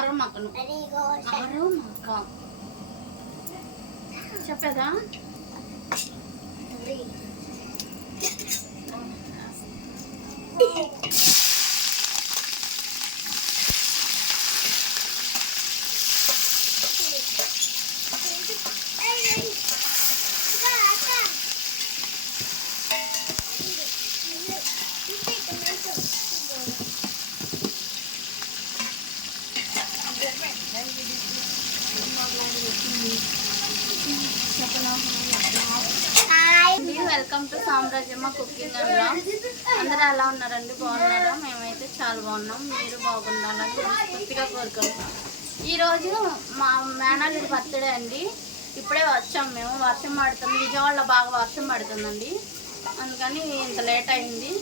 ఆరో మక్కను ఆరో మక్క చెప్పేదా welcome to Samrajyamma cooking and blogs. అందరూ ఎలా ఉన్నారండి? బాగున్నారా? మేమైతే చాలా బాగున్నాం. మీరు బాగుండాలని పూర్తిగా కోరుకుంటున్నాం. ఈరోజు మా మేనల్లుడి బర్త్డే అండి. ఇప్పుడే వచ్చాం మేము. వర్షం పడుతుంది, విజయవాడలో బాగా వర్షం పడుతుందండి. అందుకని ఇంత లేట్ అయింది.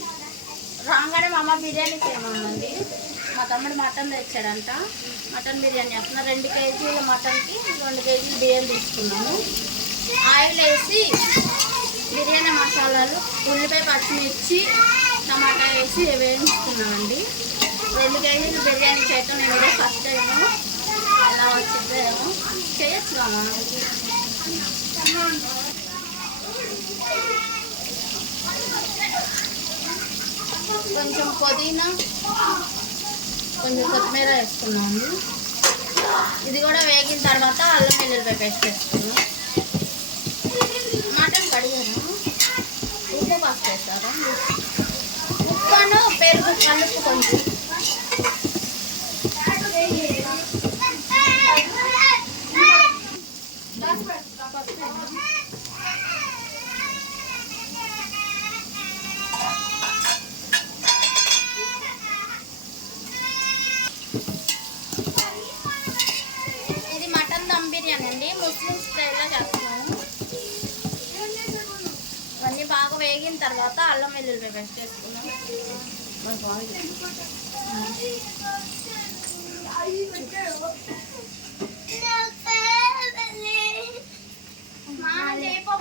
రాగానే మా అమ్మ బిర్యానీ చేయమన్నది. మా తమ్ముడు మటన్ తెచ్చాడంట. మటన్ బిర్యానీ చేస్తున్నా. 2 కేజీల మటన్కి 2 కేజీలు బియ్యం తీసుకున్నాము. ఆయిల్ వేసి బిర్యానీ మసాలాలు, ఉల్లిపాయ, పచ్చిమిర్చి, టమాటా వేసి వేయించుకున్నామండి. 2 కేజీలు బిర్యానీ చేయటం నేను కూడా ఫస్ట్ టైము. ఎలా వచ్చిందేమో చేయొచ్చు అమ్మా. కొంచెం పుదీనా, కొంచెం కొత్తిమీర వేసుకున్నాము. ఇది కూడా వేగిన తర్వాత అల్లం వెల్లుల్లిపాయ పేస్ట్ వేసుకున్నాం. మటన్ కడిగాను, ఉప్పు పసుపు వేసారు. ఉప్పును పెరుగు కలుపు కొంచెం. ఇది మటన్ దమ్ బిర్యానీ అండి, ముస్లిం స్టైల్లో చేస్తున్నాము. ఇవన్నీ బాగా వేగిన తర్వాత అల్లం వెల్లుల్లిపాయ పేస్ట్ వేసుకున్నాం.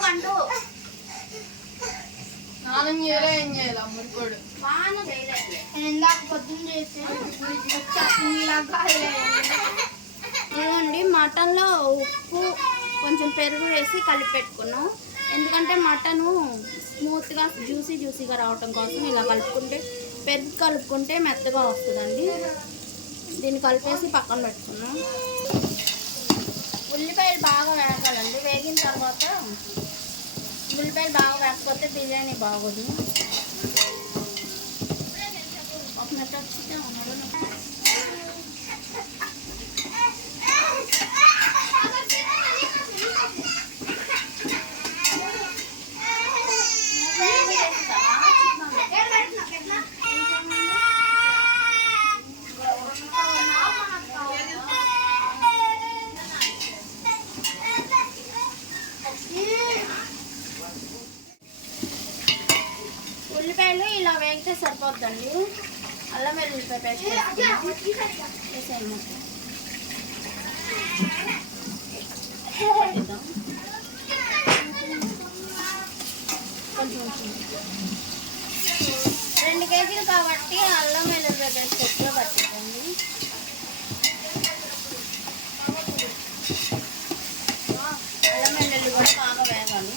పండు ఏం చేయాలి అమ్ముడు బాగా చేయలేదు. ఇందాక పొద్దున్న చేసి ఇదిగోండి మటన్లో ఉప్పు కొంచెం పెరుగు వేసి కలిపి పెట్టుకున్నాం. ఎందుకంటే మటను స్మూత్గా జ్యూసీగా రావటం కోసం ఇలా కలుపుకుంటే, పెరుగు కలుపుకుంటే మెత్తగా వస్తుందండి. దీన్ని కలిపేసి పక్కన పెట్టుకున్నాం. ఉల్లిపాయలు బాగా వేగాలండి. వేగిన తర్వాత ఉల్లిపాయలు బాగా వేగకపోతే బిర్యానీ బాగోదు. ఒక మెట్ట వచ్చితే ఉన్నాడు. ఉల్లిపాయలు ఇలా వేగితే సరిపోద్దండి. అల్లం వెల్లుల్లిపాయ పేస్ట్ వేసేయండి. కొంచెం 2 కేజీలు కాబట్టి అల్లం వెల్లుల్లిపాయ పేస్ట్ ఎక్కువ పట్టిందండి. అల్లం వెల్లుల్లి కూడా బాగా వేగాలి.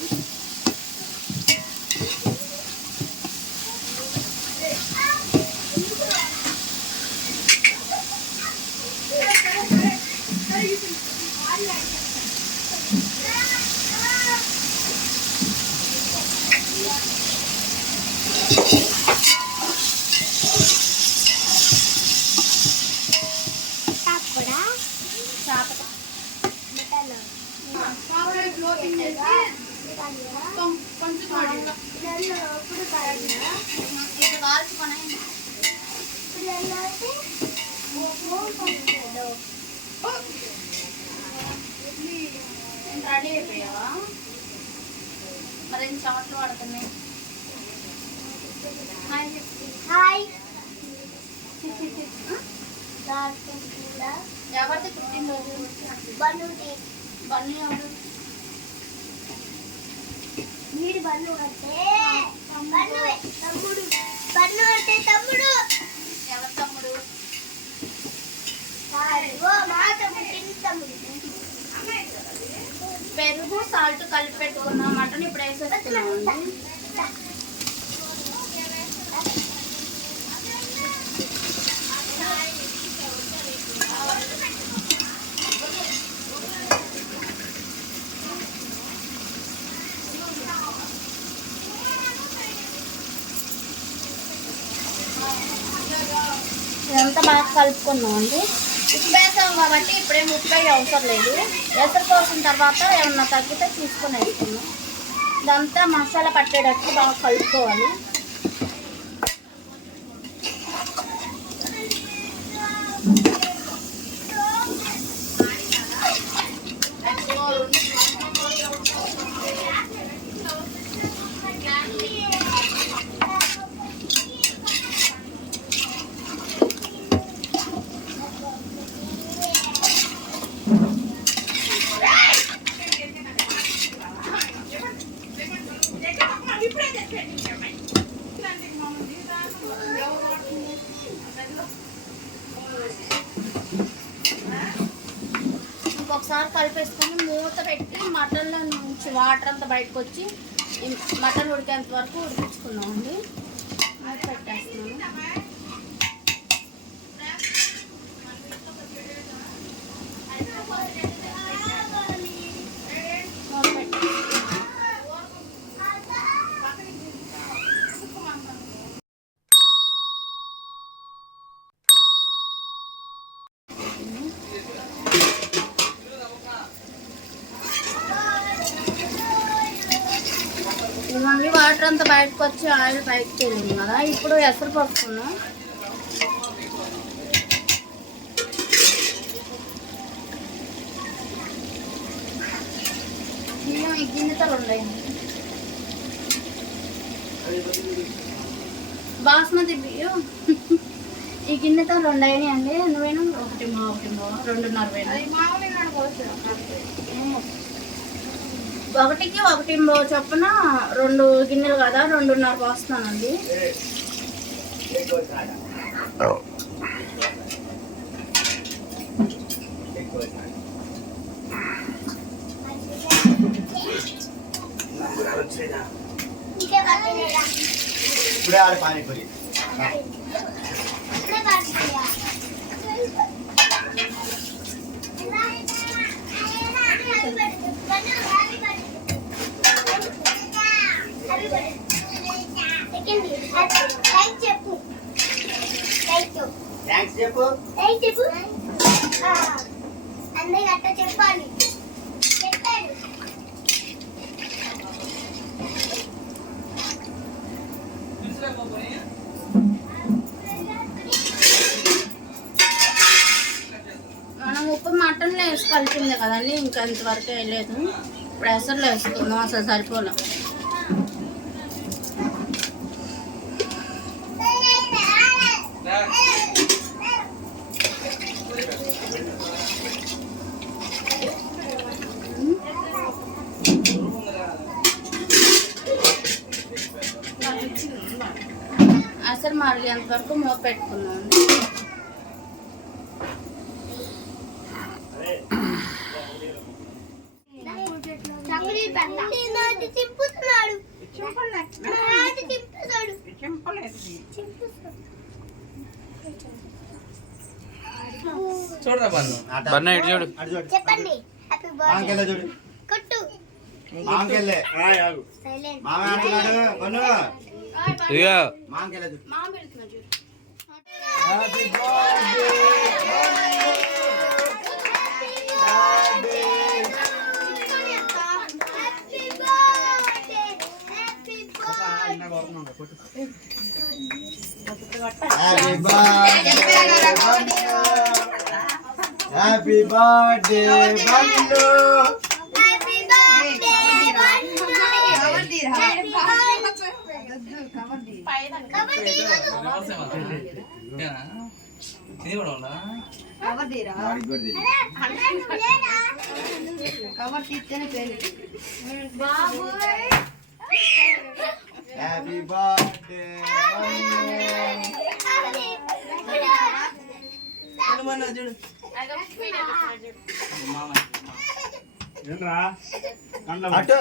రెడీ అయిపోయావా? మరి ఎన్ని సంవత్సరాలు పడుతున్నాయి? హాయ్ ఎవరిది పుట్టినరోజు? బన్ను ఎవరు? మీరు బన్ను అంటే తమ్ముడు. బన్ను అంటే తమ్ముడు. ఎవరు తమ్ముడు? పెరుగు సాల్ట్ కలిపి పెట్టుకున్న మటన్ ఇప్పుడు వేసేస్తున్నామండి. ఇదంతా బాగా కలుపుకున్నామండి. ఉప్పు వేసాం కాబట్టి ఇప్పుడేం ఉప్పు అవసరం లేదు. ఎసరు పోసిన తర్వాత ఏమన్నా తగ్గితే తీసుకొని వేసుకున్నాం. ఇదంతా మసాలా పట్టేటట్టు బాగా కలుపుకోవాలి. ఇంకొకసారి కలిపేసుకొని మూత పెట్టి మటన్లో నుంచి వాటర్ అంతా బయటకు వచ్చి మటన్ ఉడికేంత వరకు ఉడికించుకున్నామండి. మూత పెట్టేస్తున్నాను. ఇవన్నీ వాటర్ అంతా బయటకు వచ్చి ఆయిల్ బయటకు వెళ్ళింది కదా. ఇప్పుడు ఎసరు పడుతున్నాం. బియ్యం ఈ గిన్నెతలు ఉన్నాయండి. బాస్మతి బియ్యం ఈ గిన్నెతలు ఉన్నాయని అండి. నువ్వేనా ఒకటి 2.5 ఒకటికి 1 చొప్పున 2 గిన్నెలు కదా 2.5 పోస్తున్నానండి. చెప్పాలి. మనం ఉప్పు మటన్లో వేసి కలిపిందే కదండి, ఇంకా ఇంతవరకు వేయలేదు. ఇప్పుడు ఎసరులో వేసుకుందాం. అసలు సరిపోలే. అసలు మరిగేంత వరకు మూత పెట్టుకున్నాం. చెప్పండి. Happy birthday, Bandu. Happy birthday, Bandu. Happy birthday, అటు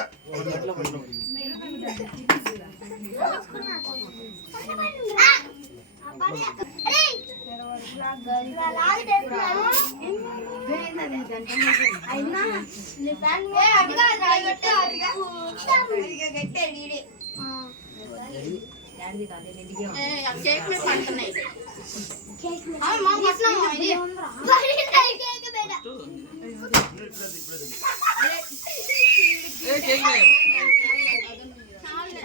కేక్ మీద పడుతున్నాయి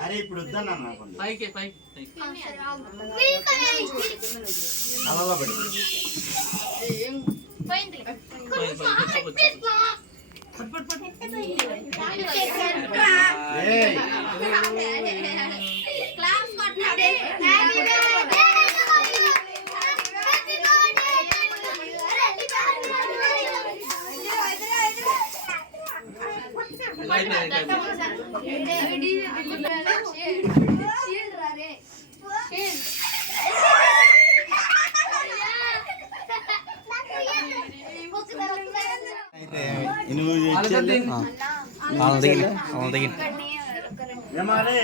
అరే ఇప్పుడు వద్దన్నా పైకి అలా పడి ఏయ్ నువ్వు ఏమారే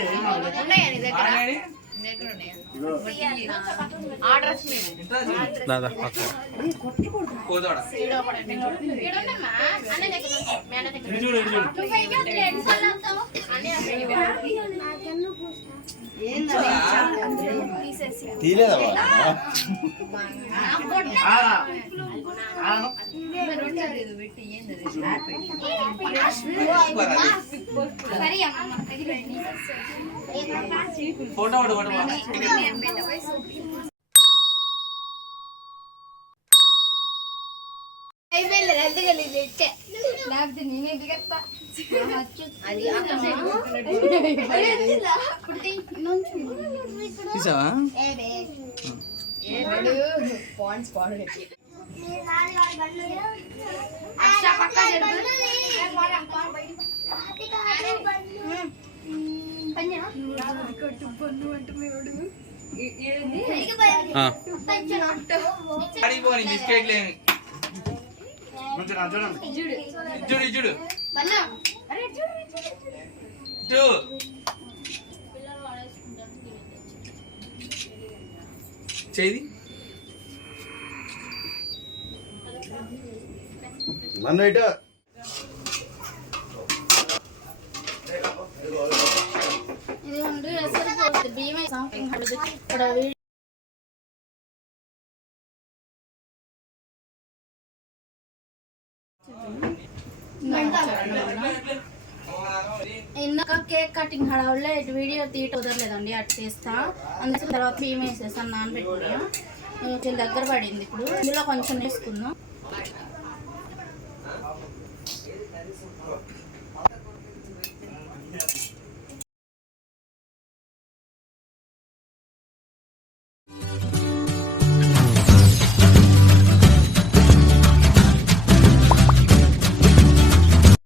తీలేదా ఫోటో తీసావా అడిగిపోని బిస్కెట్ లేని చూడు చూడు చేది నన్ను ఇటు ఇది ఉండి అసలు భీమే ఇక్కడ ఇందాక కేక్ కటింగ్ హడావుల్లో ఇటు వీడియో తీయటం కుదరలేదండి అటు చేస్తా అందుకే తర్వాత బియ్యం వేసేసాను నానబెట్టుకున్నాం కొంచెం దగ్గర పడింది ఇప్పుడు ఇందులో కొంచెం వేసుకుందాం